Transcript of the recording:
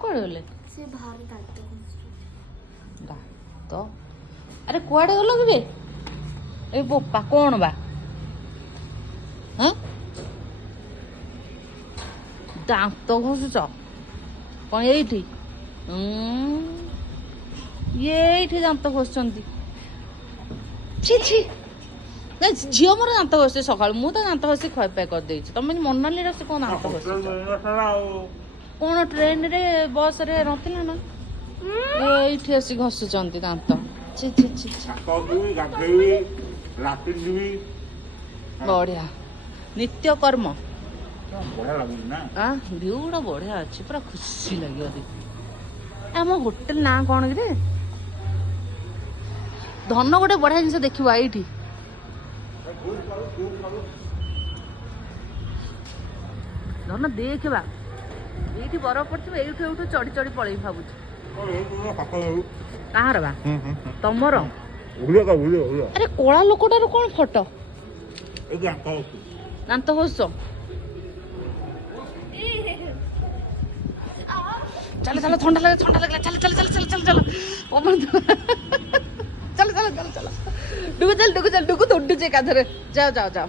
କୁଆଡ଼େ ଗଲେ? ସେ ବାହାରେ ଦାନ୍ତ ଘଷୁଛନ୍ତି। ଦାନ୍ତ? ଆରେ କୁଆଡ଼େ ଗଲ କିବେ? ଏ ବୋପା କ'ଣ ବା? ଦାନ୍ତ ଘଷୁଛ କ'ଣ ଏଇଠି? ଇଏ ଏଇଠି ଦାନ୍ତ ଘଷୁଛନ୍ତି। ଛି ଛି, ନା ଝିଅ ମୋର ଦାନ୍ତ ଘଷେ ସକାଳୁ। ମୁଁ ତ ଦାନ୍ତ ଘଷି ଖୁଆପିଆ କରିଦେଇଛି। ତମେ ମନାଲିର ସେ କ'ଣ ଦାନ୍ତ ଘଷୁଛ? କ'ଣ ଟ୍ରେନରେ ବସରେ ନଥିଲା ନା? ଏଇଠି ଆସି ଘଷୁଛନ୍ତି ଦାନ୍ତ। ଛି ଛି ଛି ଛି, ବଢିଆ ନିତ୍ୟକର୍ମ। ଭିଉ ଗୁଡ଼ା ବଢିଆ ଅଛି, ପୁରା ଖୁସି ଲାଗିବ ଦେଖି। ଆମ ହୋଟେଲ ନାଁ କ'ଣ କିରେ? ଧନ ଗୋଟେ ବଢିଆ ଜିନିଷ ଦେଖିବ ଏଇଠି। ଧନ ଦେଖିବା, ଏଇଠି ବରଫ ପଡିଥିବ, ଏଇଠୁ ଏଇଠୁ ଚଢି ଚଢି ପଳେଇ ଭାବୁଛୁ। କାହାର ବା? ତମର? ଆରେ କଳା ଲୋକଟାର କ'ଣ ଫଟୋ? ଦାନ୍ତ ଘଷୁଛ? ଚାଲ ଚାଲ, ଥଣ୍ଡା ଲାଗିଲା। ଚାଲ ଚାଲ ଚାଲ ଚାଲ ଚାଲ ଚାଲ, ଚାଲ ଚାଲ ଚାଲ ଚାଲ, ଡୁକୁ ଚାଲ ଡୁକୁ ଚାଲ, ଡୁକୁ ତ ଉଡୁଛି ଏକାଥରେ। ଯାଅ ଯାଅ ଯାଅ।